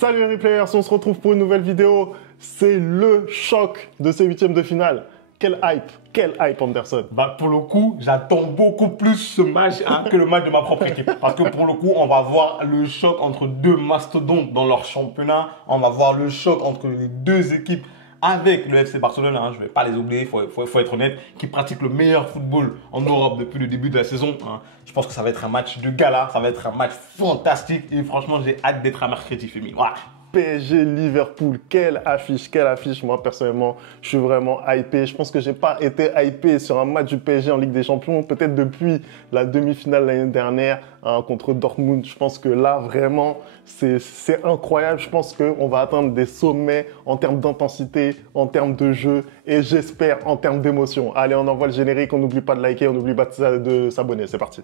Salut les replayers, on se retrouve pour une nouvelle vidéo. C'est le choc de ces huitièmes de finale. Quel hype Anderson. Pour le coup, j'attends beaucoup plus ce match que le match de ma propre équipe. Parce que pour le coup, on va voir le choc entre deux mastodontes dans leur championnat. On va voir le choc entre les deux équipes avec le FC Barcelone. Je ne vais pas les oublier, il faut être honnête, qui pratique le meilleur football en Europe depuis le début de la saison. Je pense que ça va être un match de gala, ça va être un match fantastique. Et franchement, j'ai hâte d'être un mercredi féminin. Voilà. PSG Liverpool, quelle affiche, quelle affiche. Moi personnellement, je suis vraiment hypé. Je pense que j'ai pas été hypé sur un match du PSG en Ligue des Champions, peut-être depuis la demi-finale l'année dernière contre Dortmund. Je pense que là vraiment, c'est incroyable. Je pense qu'on va atteindre des sommets en termes d'intensité, en termes de jeu et j'espère en termes d'émotion. Allez, on envoie le générique, on n'oublie pas de liker, on n'oublie pas de s'abonner. C'est parti.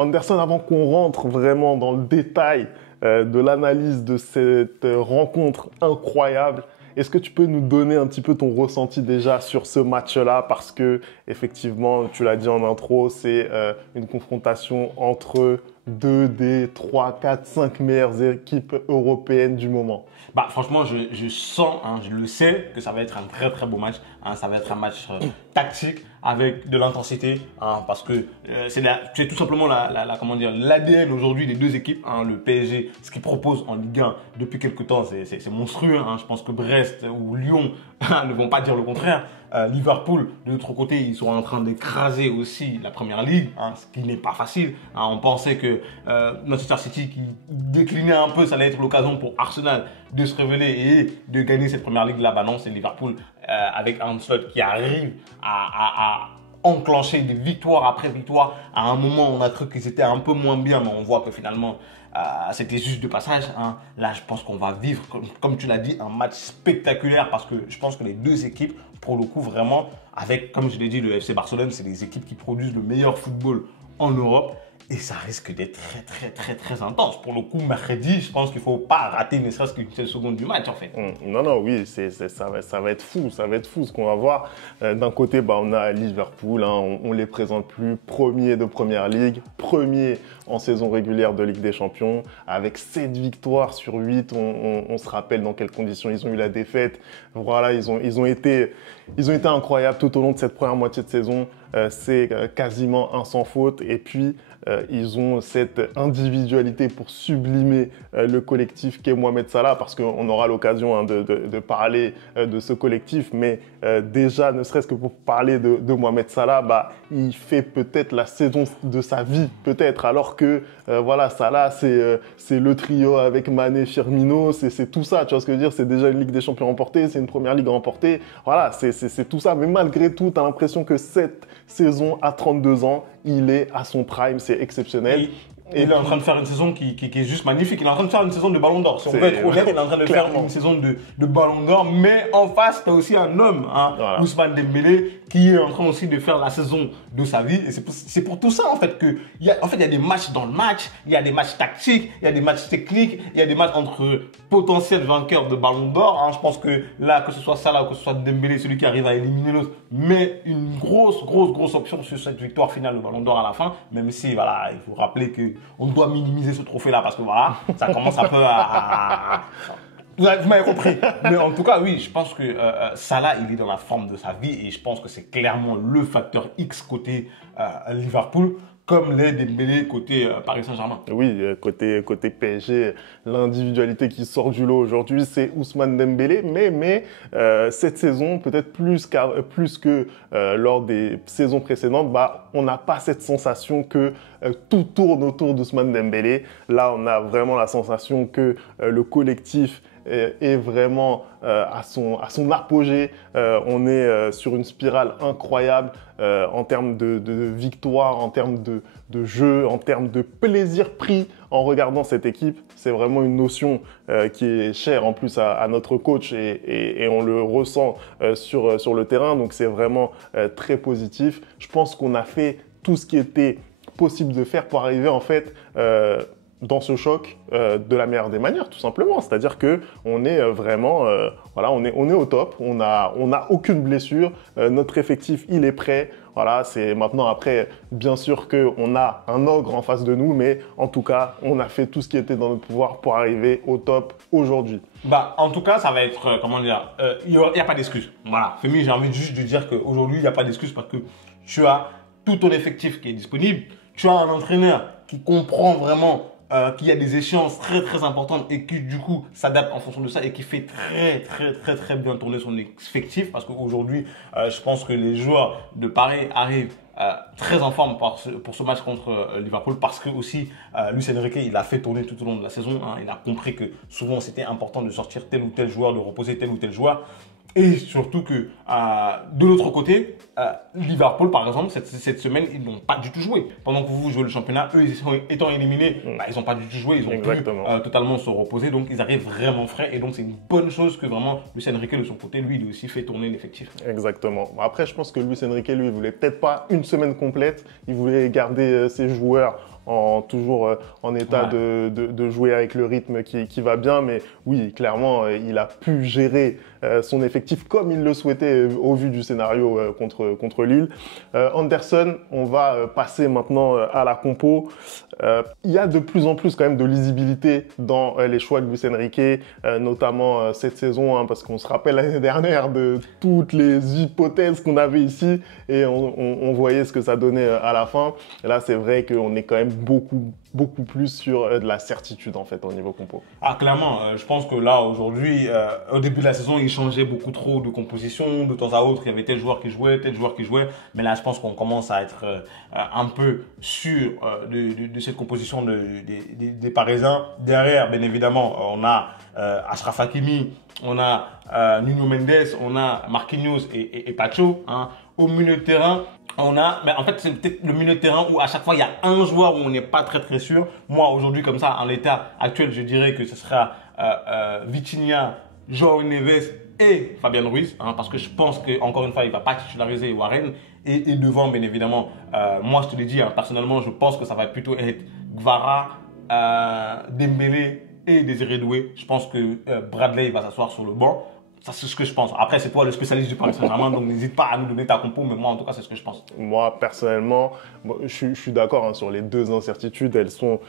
Anderson, avant qu'on rentre vraiment dans le détail de l'analyse de cette rencontre incroyable, est-ce que tu peux nous donner un petit peu ton ressenti déjà sur ce match-là? Parce que, effectivement, tu l'as dit en intro, c'est une confrontation entre deux des 3, 4, 5 meilleures équipes européennes du moment. Franchement, je sens, je le sais, que ça va être un très très beau match. Ça va être un match tactique avec de l'intensité, parce que c'est tout simplement l'ADN aujourd'hui des deux équipes. Le PSG, ce qu'ils proposent en Ligue 1 depuis quelques temps, c'est monstrueux. Je pense que Brest ou Lyon ne vont pas dire le contraire. Liverpool, de l'autre côté, ils sont en train d'écraser aussi la Première Ligue, ce qui n'est pas facile. On pensait que Manchester City, qui déclinait un peu, ça allait être l'occasion pour Arsenal de se révéler et de gagner cette Première Ligue. Là, non, c'est Liverpool avec un slot qui arrive à enclencher des victoires après victoire. À un moment, on a cru qu'ils étaient un peu moins bien, mais on voit que finalement, c'était juste de passage. Là, je pense qu'on va vivre, comme tu l'as dit, un match spectaculaire parce que je pense que les deux équipes, pour le coup, vraiment, avec, comme je l'ai dit, le FC Barcelone, c'est des équipes qui produisent le meilleur football en Europe. Et ça risque d'être très intense. Pour le coup, mercredi, je pense qu'il ne faut pas rater ne serait-ce qu'une seule seconde du match, en fait. Non, oui, ça va être fou. Ça va être fou ce qu'on va voir. D'un côté, on a Liverpool, on ne les présente plus. Premier de Première Ligue, premier en saison régulière de Ligue des Champions. Avec 7 victoires sur 8, on se rappelle dans quelles conditions ils ont eu la défaite. Voilà, ils ont été incroyables tout au long de cette première moitié de saison. C'est quasiment un sans faute. Et puis, ils ont cette individualité pour sublimer le collectif qu'est Mohamed Salah, parce qu'on aura l'occasion de parler de ce collectif, mais déjà, ne serait-ce que pour parler de Mohamed Salah, il fait peut-être la saison de sa vie, peut-être, alors que voilà, Salah, c'est le trio avec Mané, Firmino, c'est tout ça, tu vois ce que je veux dire, c'est déjà une Ligue des Champions remportée, c'est une Première Ligue remportée, voilà, c'est tout ça, mais malgré tout, tu as l'impression que cette saison, à 32 ans, il est à son prime, c'est exceptionnel. Il est en train de faire une saison qui est juste magnifique. Il est en train de faire une saison de Ballon d'Or. Si on veut être honnête, il est en train de faire une saison de Ballon d'Or. Mais en face, tu as aussi un homme, voilà. Ousmane Dembélé, qui est en train aussi de faire la saison de sa vie. Et c'est pour tout ça, en fait, il y a des matchs dans le match, il y a des matchs tactiques, il y a des matchs techniques, il y a des matchs entre potentiels vainqueurs de Ballon d'Or. Je pense que là, que ce soit Salah ou que ce soit Dembélé, celui qui arrive à éliminer l'autre, met une grosse option sur cette victoire finale de Ballon d'Or à la fin. Même si, voilà, il faut rappeler que on doit minimiser ce trophée-là parce que voilà, ça commence un peu Vous m'avez compris. Mais en tout cas, oui, je pense que Salah, il est dans la forme de sa vie et je pense que c'est clairement le facteur X côté Liverpool, comme les Dembélé côté Paris Saint-Germain. Oui, côté PSG, l'individualité qui sort du lot aujourd'hui, c'est Ousmane Dembélé. Mais cette saison, peut-être plus que lors des saisons précédentes, on n'a pas cette sensation que tout tourne autour d'Ousmane Dembélé. Là, on a vraiment la sensation que le collectif est vraiment à son apogée. On est sur une spirale incroyable en termes de victoire, en termes de jeu, en termes de plaisir pris en regardant cette équipe. C'est vraiment une notion qui est chère en plus à notre coach et on le ressent sur le terrain. Donc c'est vraiment très positif. Je pense qu'on a fait tout ce qui était possible de faire pour arriver en fait dans ce choc de la meilleure des manières, tout simplement. C'est-à-dire qu'on est vraiment, voilà, on est au top, on a aucune blessure, notre effectif, il est prêt. Voilà, c'est maintenant après, bien sûr qu'on a un ogre en face de nous, mais en tout cas, on a fait tout ce qui était dans notre pouvoir pour arriver au top aujourd'hui. Bah, en tout cas, ça va être, comment dire, il n'y a pas d'excuse. Voilà, Femi, j'ai envie juste de dire qu'aujourd'hui, il n'y a pas d'excuse parce que tu as tout ton effectif qui est disponible, tu as un entraîneur qui comprend vraiment qu'il y a des échéances très très importantes et qui du coup s'adapte en fonction de ça et qui fait très bien tourner son effectif parce qu'aujourd'hui je pense que les joueurs de Paris arrivent très en forme pour ce match contre Liverpool parce que aussi Luis Enrique il a fait tourner tout au long de la saison, hein, il a compris que souvent c'était important de sortir tel ou tel joueur, de reposer tel ou tel joueur. Et surtout que de l'autre côté, Liverpool, par exemple, cette semaine, ils n'ont pas du tout joué. Pendant que vous jouez le championnat, eux, étant éliminés, ils n'ont pas du tout joué. Ils ont pu totalement se reposer. Donc, ils arrivent vraiment frais. Et donc, c'est une bonne chose que vraiment Luis Enrique, de son côté, lui, il a aussi fait tourner l'effectif. Exactement. Après, je pense que Luis Enrique, lui, il voulait peut-être pas une semaine complète. Il voulait garder ses joueurs toujours en état de jouer avec le rythme qui va bien. Mais oui, clairement, il a pu gérer son effectif comme il le souhaitait au vu du scénario contre Lille. Anderson, on va passer maintenant à la compo. Il y a de plus en plus quand même de lisibilité dans les choix de Luis Enrique, notamment cette saison, hein, parce qu'on se rappelle l'année dernière de toutes les hypothèses qu'on avait ici et on voyait ce que ça donnait à la fin. Et là, c'est vrai qu'on est quand même beaucoup plus sur de la certitude en fait au niveau compo. Ah, clairement, je pense que là aujourd'hui, au début de la saison, il changeait beaucoup trop de composition. De temps à autre, il y avait tel joueur qui jouait, tel joueur qui jouait. Mais là, je pense qu'on commence à être un peu sûr de cette composition des Parisiens. Derrière, bien évidemment, on a Achraf Hakimi, on a Nuno Mendes, on a Marquinhos et Pacho. Hein. Au milieu de terrain, on a, mais en fait, c'est peut-être le milieu de terrain où à chaque fois il y a un joueur où on n'est pas très sûr. Moi, aujourd'hui, comme ça, en l'état actuel, je dirais que ce sera Vitinha, João Neves et Fabian Ruiz, hein, parce que je pense qu'encore une fois, il ne va pas titulariser Warren. Et devant, bien évidemment, moi, je te l'ai dit, hein, personnellement, je pense que ça va plutôt être Gvara, Dembélé et Désiré Doué. Je pense que Bradley va s'asseoir sur le banc. Ça, c'est ce que je pense. Après, c'est toi le spécialiste du Paris Saint-Germain, donc n'hésite pas à nous donner ta compo, mais moi, en tout cas, c'est ce que je pense. Moi, personnellement, je suis d'accord hein, sur les deux incertitudes. Elles sont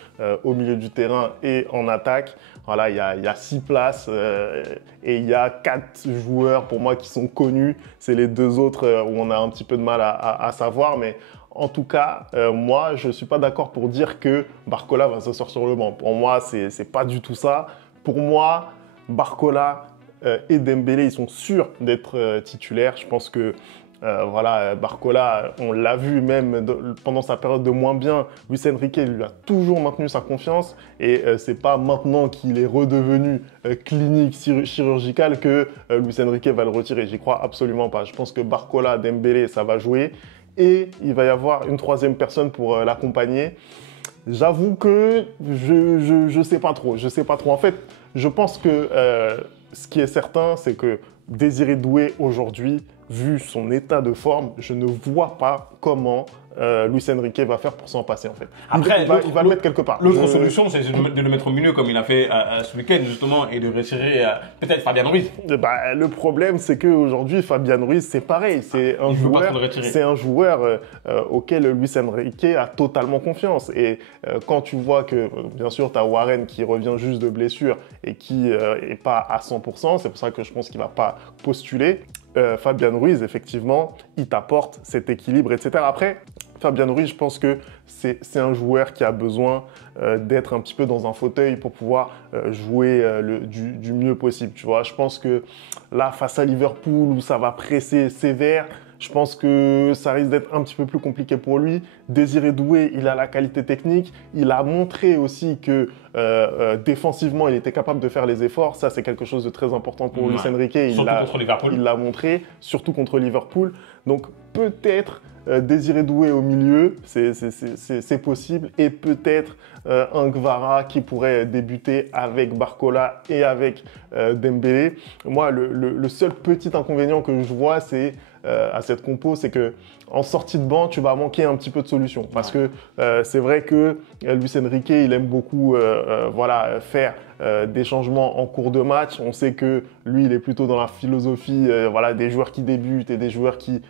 au milieu du terrain et en attaque. Voilà, il y a 6 places et il y a 4 joueurs pour moi qui sont connus. C'est les deux autres où on a un petit peu de mal à savoir, mais en tout cas, moi, je ne suis pas d'accord pour dire que Barcola va s'asseoir sur le banc. Pour moi, c'est pas du tout ça. Pour moi, Barcola et Dembélé, ils sont sûrs d'être titulaires. Je pense que Barcola, on l'a vu même pendant sa période de moins bien. Luis Enrique lui a toujours maintenu sa confiance et c'est pas maintenant qu'il est redevenu clinique chirurgical que Luis Enrique va le retirer. J'y crois absolument pas. Je pense que Barcola, Dembélé, ça va jouer et il va y avoir une troisième personne pour l'accompagner. J'avoue que je sais pas trop. Je sais pas trop. En fait, je pense que ce qui est certain, c'est que Désiré Doué aujourd'hui, vu son état de forme, je ne vois pas comment Luis Enrique va faire pour s'en passer en fait. Après, il va le mettre quelque part. L'autre solution, c'est de le mettre au milieu comme il a fait ce week-end justement et de retirer peut-être Fabian Ruiz. Le problème, c'est qu'aujourd'hui, Fabian Ruiz, c'est pareil. C'est un joueur auquel Luis Enrique a totalement confiance. Et quand tu vois que, bien sûr, tu as Warren qui revient juste de blessure et qui n'est pas à 100%, c'est pour ça que je pense qu'il ne va pas postuler. Fabian Ruiz, effectivement, il t'apporte cet équilibre, etc. Après, Fabian Ruiz, je pense que c'est un joueur qui a besoin d'être un petit peu dans un fauteuil pour pouvoir jouer du mieux possible. Tu vois, je pense que là, face à Liverpool, où ça va presser sévère, je pense que ça risque d'être un petit peu plus compliqué pour lui. Désiré Doué, il a la qualité technique. Il a montré aussi que défensivement, il était capable de faire les efforts. Ça, c'est quelque chose de très important pour Luis Enrique. Surtout contre Liverpool. Il l'a montré, surtout contre Liverpool. Donc, peut-être Désiré Doué au milieu, c'est possible. Et peut-être un Gvara qui pourrait débuter avec Barcola et avec Dembélé. Moi, le seul petit inconvénient que je vois, c'est à cette compo, c'est que en sortie de banc, tu vas manquer un petit peu de solutions. Parce que c'est vrai que Luis Enrique, il aime beaucoup voilà, faire des changements en cours de match. On sait que lui, il est plutôt dans la philosophie voilà, des joueurs qui débutent et des joueurs qui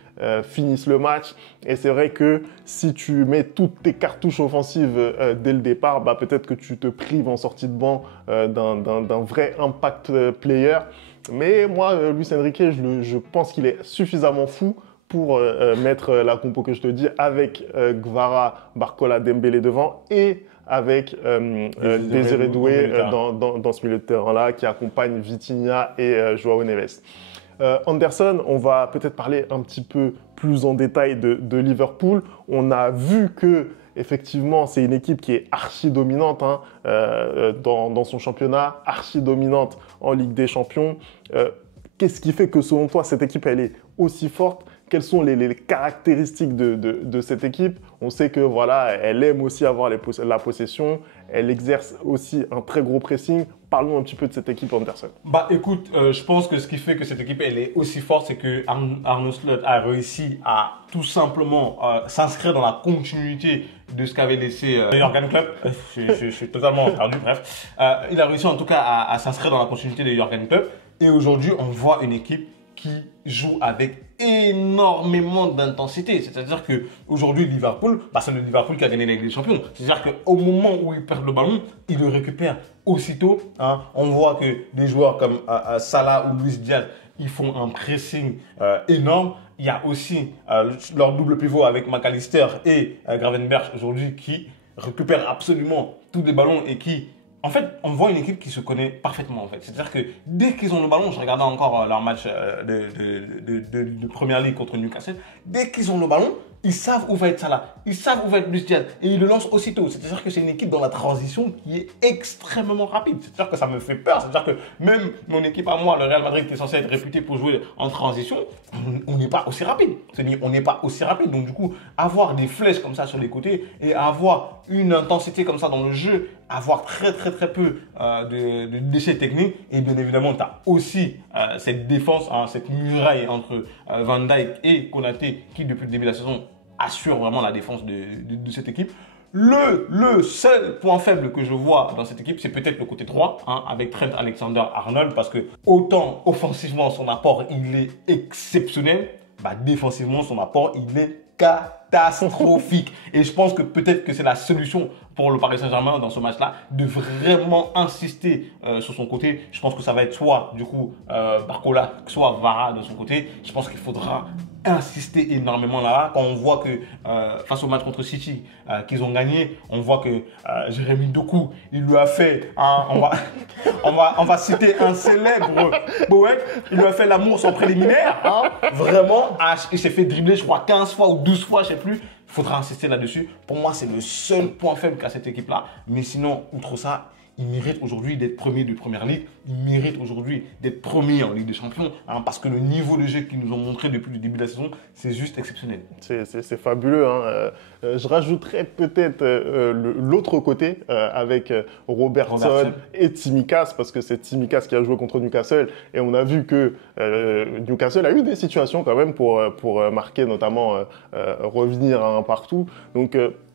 finissent le match. Et c'est vrai que si tu mets toutes tes cartouches offensives dès le départ, bah, peut-être que tu te prives en sortie de banc d'un vrai impact player. Mais moi, Luis Enrique, je pense qu'il est suffisamment fou pour mettre la compo que je te dis avec Guevara, Barcola, Dembélé devant et avec Désiré Doué dans ce milieu de terrain-là qui accompagne Vitinha et Joao Neves. Anderson, on va peut-être parler un petit peu plus en détail de Liverpool. On a vu que effectivement, c'est une équipe qui est archi dominante hein, dans son championnat, archi dominante en Ligue des Champions. Qu'est-ce qui fait que selon toi, cette équipe elle est aussi forte? Quelles sont les caractéristiques de cette équipe? On sait que voilà, elle aime aussi avoir la possession, elle exerce aussi un très gros pressing. Parlons un petit peu de cette équipe Anderson. Bah écoute, je pense que ce qui fait que cette équipe elle est aussi forte, c'est que Arne Slot a réussi à tout simplement s'inscrire dans la continuité de ce qu'avait laissé Jürgen Klopp. Je suis totalement perdu, bref. Il a réussi en tout cas à s'inscrire dans la continuité de Jürgen Klopp. Et aujourd'hui, on voit une équipe qui joue avec énormément d'intensité. C'est-à-dire qu'aujourd'hui, Liverpool, bah, c'est le Liverpool qui a gagné la Ligue des Champions. C'est-à-dire qu'au moment où ils perdent le ballon, ils le récupèrent aussitôt. Hein. On voit que des joueurs comme Salah ou Luis Diaz, ils font un pressing énorme. Il y a aussi leur double pivot avec McAllister et Gravenberch aujourd'hui qui récupèrent absolument tous les ballons et qui... En fait, on voit une équipe qui se connaît parfaitement. En fait. C'est-à-dire que dès qu'ils ont le ballon, je regardais encore leur match de Première Ligue contre Newcastle, dès qu'ils ont le ballon, ils savent où va être Salah, ils savent où va être Luis Diaz et ils le lancent aussitôt. C'est-à-dire que c'est une équipe dans la transition qui est extrêmement rapide. C'est-à-dire que ça me fait peur. C'est-à-dire que même mon équipe à moi, le Real Madrid, qui est censé être réputé pour jouer en transition, on n'est pas aussi rapide. C'est-à-dire on n'est pas aussi rapide. Donc du coup, avoir des flèches comme ça sur les côtés et avoir une intensité comme ça dans le jeu, avoir très peu de déchets techniques et bien évidemment, tu as aussi cette défense, hein, cette muraille entre Van Dijk et Konaté qui depuis le début de la saison assure vraiment la défense de cette équipe. Le seul point faible que je vois dans cette équipe, c'est peut-être le côté droit, hein, avec Trent Alexander-Arnold, parce que autant offensivement son apport il est exceptionnel, bah, défensivement son apport il est catastrophique. Et je pense que peut-être que c'est la solution pour le Paris Saint-Germain dans ce match-là, de vraiment insister sur son côté. Je pense que ça va être soit du coup Barcola, soit Vara de son côté. Je pense qu'il faudra insister énormément là. Quand on voit que face au match contre City qu'ils ont gagné, on voit que Jérémy Doku, il lui a fait, on va citer un célèbre poète, il lui a fait l'amour sans préliminaire. Hein, vraiment, il s'est fait dribbler je crois 15 fois ou 12 fois, je sais plus. Il faudra insister là-dessus. Pour moi, c'est le seul point faible qu'a cette équipe-là. Mais sinon, outre ça, il mérite aujourd'hui d'être premier de Première Ligue. Il mérite aujourd'hui d'être premier en Ligue des Champions. Hein, parce que le niveau de jeu qu'ils nous ont montré depuis le début de la saison, c'est juste exceptionnel. C'est fabuleux. Hein. Je rajouterais peut-être l'autre côté avec Robertson et Tsimikas. Parce que c'est Tsimikas qui a joué contre Newcastle. Et on a vu que Newcastle a eu des situations quand même pour marquer, notamment revenir à un partout. Donc,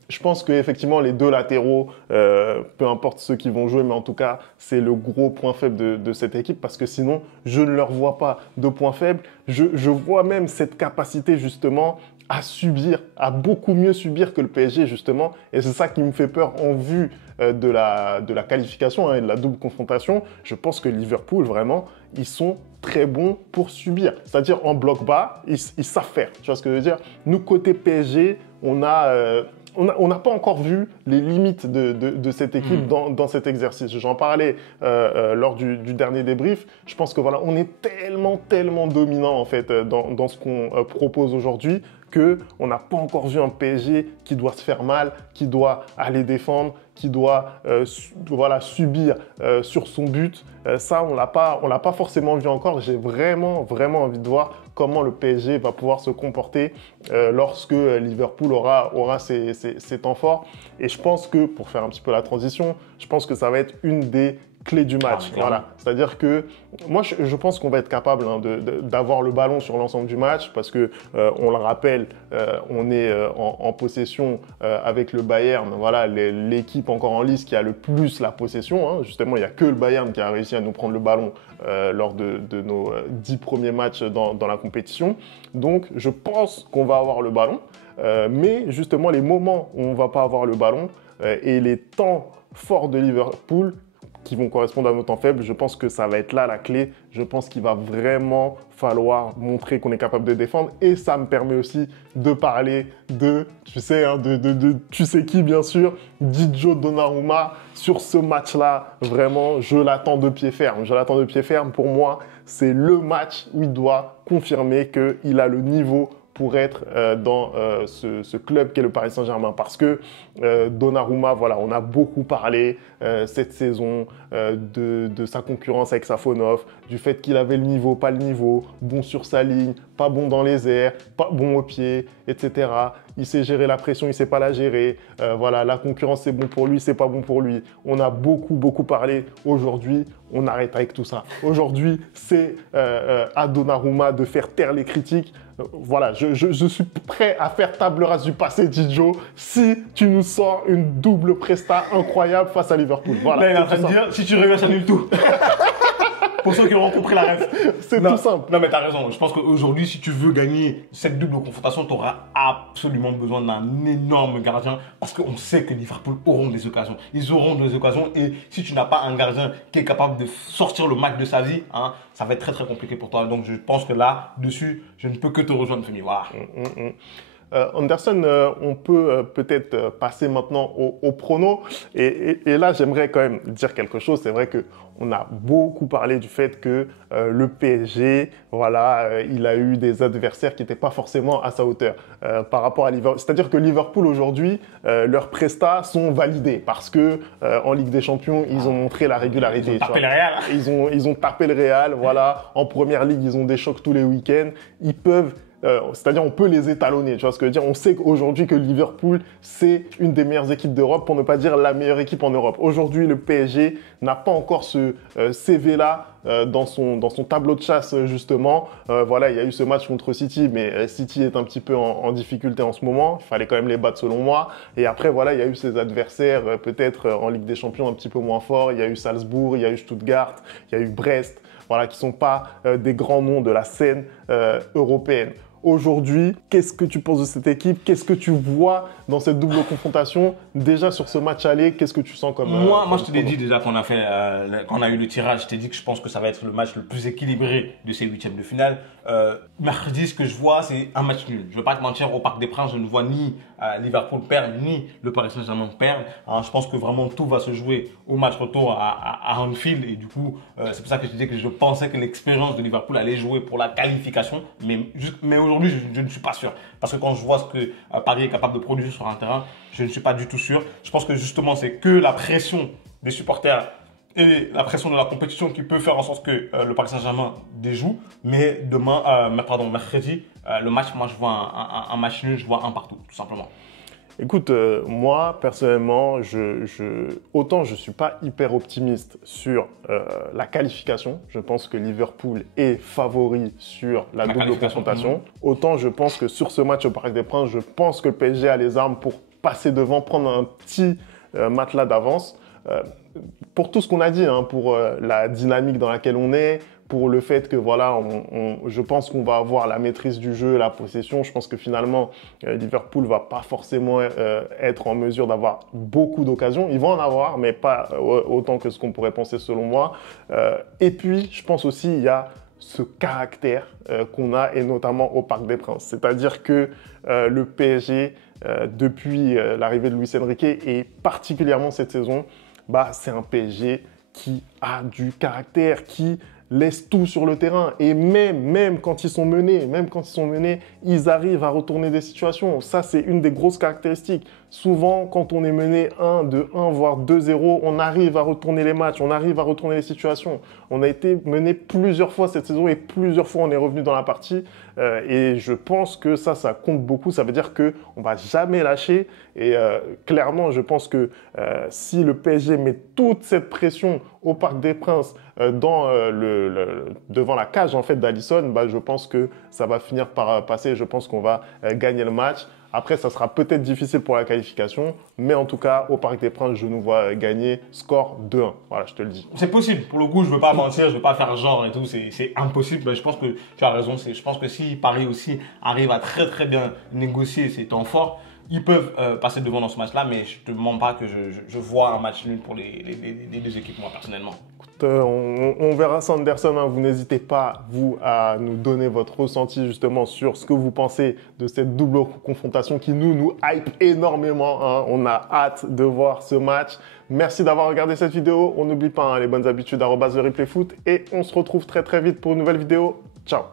je pense qu'effectivement, les deux latéraux, peu importe ceux qui vont jouer, mais en tout cas, c'est le gros point faible de cette équipe parce que sinon, je ne leur vois pas de point faible. Je vois même cette capacité justement à subir, à beaucoup mieux subir que le PSG justement. Et c'est ça qui me fait peur en vue de la qualification hein, et de la double confrontation. Je pense que Liverpool, vraiment, ils sont très bons pour subir. C'est-à-dire en bloc bas, ils savent faire. Tu vois ce que je veux dire? Nous, côté PSG, on n'a pas encore vu les limites de cette équipe dans cet exercice. J'en parlais lors du dernier débrief. Je pense que voilà, on est tellement dominant en fait dans ce qu'on propose aujourd'hui qu'on n'a pas encore vu un PSG qui doit se faire mal, qui doit aller défendre, qui doit subir sur son but. Ça, on l'a pas forcément vu encore. J'ai vraiment envie de voir comment le PSG va pouvoir se comporter lorsque Liverpool aura ses temps forts. Et je pense que, pour faire un petit peu la transition, je pense que ça va être une des clé du match. Ah, Voilà. C'est-à-dire que moi, je pense qu'on va être capable d'avoir le ballon sur l'ensemble du match parce que, on le rappelle, on est en possession avec le Bayern. Voilà, l'équipe encore en lice qui a le plus la possession. Hein. Justement, il n'y a que le Bayern qui a réussi à nous prendre le ballon lors de nos 10 premiers matchs dans la compétition. Donc, je pense qu'on va avoir le ballon. Mais justement, les moments où on ne va pas avoir le ballon et les temps forts de Liverpool qui vont correspondre à nos temps faibles, je pense que ça va être là la clé. Je pense qu'il va vraiment falloir montrer qu'on est capable de défendre. Et ça me permet aussi de parler de, tu sais, hein, tu sais qui bien sûr, Gigio Donnarumma. Sur ce match-là, vraiment, je l'attends de pied ferme. Je l'attends de pied ferme. Pour moi, c'est le match où il doit confirmer qu'il a le niveau pour être dans ce club qu'est le Paris Saint-Germain. Parce que Donnarumma, voilà, on a beaucoup parlé cette saison de sa concurrence avec Safonov, du fait qu'il avait le niveau, pas le niveau, bon sur sa ligne, pas bon dans les airs, pas bon au pied, etc. Il sait gérer la pression, il sait pas la gérer. Voilà, la concurrence, c'est bon pour lui, c'est pas bon pour lui. On a beaucoup parlé. Aujourd'hui, on arrête avec tout ça. Aujourd'hui, c'est à Donnarumma de faire taire les critiques. Voilà, je suis prêt à faire table rase du passé, Gigio, si tu nous sors une double presta incroyable face à Liverpool. Voilà, là, il est en train de dire, si tu reviens, j'annule tout. Pour ceux qui auront compris la ref. C'est tout simple. Non, mais tu as raison. Je pense qu'aujourd'hui, si tu veux gagner cette double confrontation, tu auras absolument besoin d'un énorme gardien parce qu'on sait que Liverpool auront des occasions. Ils auront des occasions et si tu n'as pas un gardien qui est capable de sortir le match de sa vie, hein, ça va être très compliqué pour toi. Donc, je pense que là-dessus, je ne peux que te rejoindre, Femi. Voilà. Anderson, on peut peut-être passer maintenant au prono. Et là, j'aimerais quand même dire quelque chose. C'est vrai qu'on a beaucoup parlé du fait que le PSG, voilà, il a eu des adversaires qui n'étaient pas forcément à sa hauteur par rapport à Liverpool. C'est-à-dire que Liverpool, aujourd'hui, leurs prestats sont validés parce que en Ligue des Champions, ils ont montré la régularité. Ils ont tapé le Real. Ils ont tapé le Real, voilà. En Première Ligue, ils ont des chocs tous les week-ends. Ils peuvent... c'est-à-dire on peut les étalonner, tu vois ce que je veux dire. On sait qu'aujourd'hui que Liverpool, c'est une des meilleures équipes d'Europe, pour ne pas dire la meilleure équipe en Europe. Aujourd'hui, le PSG n'a pas encore ce CV-là dans son tableau de chasse, justement. Voilà, il y a eu ce match contre City, mais City est un petit peu en difficulté en ce moment. Il fallait quand même les battre selon moi. Et après, voilà, il y a eu ses adversaires, peut-être en Ligue des Champions un petit peu moins forts. Il y a eu Salzbourg, il y a eu Stuttgart, il y a eu Brest, voilà, qui ne sont pas des grands noms de la scène européenne. Aujourd'hui, qu'est-ce que tu penses de cette équipe? Qu'est-ce que tu vois dans cette double confrontation? Déjà sur ce match aller, qu'est-ce que tu sens comme... Moi, je te l'ai dit déjà qu'on a fait, quand on a eu le tirage, je t'ai dit que je pense que ça va être le match le plus équilibré de ces huitièmes de finale. Mercredi, ce que je vois, c'est un match nul. Je ne vais pas te mentir, au Parc des Princes, je ne vois ni Liverpool perdre, ni le Paris Saint-Germain perdre. Alors, je pense que vraiment tout va se jouer au match retour à Anfield. Et du coup, c'est pour ça que je te dis que je pensais que l'expérience de Liverpool allait jouer pour la qualification. Mais aujourd'hui, je ne suis pas sûr. Parce que quand je vois ce que Paris est capable de produire sur un terrain, je ne suis pas du tout sûr. Je pense que justement, c'est que la pression des supporters et la pression de la compétition qui peut faire en sorte que le Paris Saint-Germain déjoue. Mais mercredi, le match, moi, je vois un match nul, je vois un partout, tout simplement. Écoute, moi, personnellement, autant je ne suis pas hyper optimiste sur la qualification. Je pense que Liverpool est favori sur la double confrontation. Autant je pense que sur ce match au Parc des Princes, je pense que le PSG a les armes pour passer devant, prendre un petit matelas d'avance. Pour tout ce qu'on a dit, hein, pour la dynamique dans laquelle on est, pour le fait que voilà, je pense qu'on va avoir la maîtrise du jeu, la possession. Je pense que finalement, Liverpool va pas forcément être en mesure d'avoir beaucoup d'occasions. Ils vont en avoir, mais pas autant que ce qu'on pourrait penser selon moi. Et puis, je pense aussi il y a ce caractère qu'on a, et notamment au Parc des Princes. C'est-à-dire que le PSG, depuis l'arrivée de Luis Enrique, et particulièrement cette saison, c'est un PSG qui a du caractère, qui laisse tout sur le terrain. Et même quand ils sont menés, ils arrivent à retourner des situations. Ça, c'est une des grosses caractéristiques. Souvent, quand on est mené 1-2-1, voire 2-0, on arrive à retourner les matchs, on arrive à retourner les situations. On a été mené plusieurs fois cette saison et plusieurs fois on est revenu dans la partie. Et je pense que ça compte beaucoup. Ça veut dire qu'on ne va jamais lâcher. Et clairement, je pense que si le PSG met toute cette pression au Parc des Princes, devant la cage en fait d'Alisson, bah, je pense que ça va finir par passer. Je pense qu'on va gagner le match. Après, ça sera peut-être difficile pour la qualification, mais en tout cas, au Parc des Princes, je nous vois gagner score 2-1. Voilà, je te le dis. C'est possible. Pour le coup, je ne veux pas mentir, je ne veux pas faire genre et tout. C'est impossible. Mais je pense que tu as raison. Je pense que si Paris aussi arrive à très très bien négocier ses temps forts, ils peuvent passer devant dans ce match-là. Mais je ne te mens pas que je vois un match nul pour les deux équipes, moi, personnellement. On verra ça, Anderson. Hein. Vous n'hésitez pas, vous, à nous donner votre ressenti justement sur ce que vous pensez de cette double confrontation qui nous hype énormément. Hein. On a hâte de voir ce match. Merci d'avoir regardé cette vidéo. On n'oublie pas hein, les bonnes habitudes @thereplayfoot et on se retrouve très très vite pour une nouvelle vidéo. Ciao.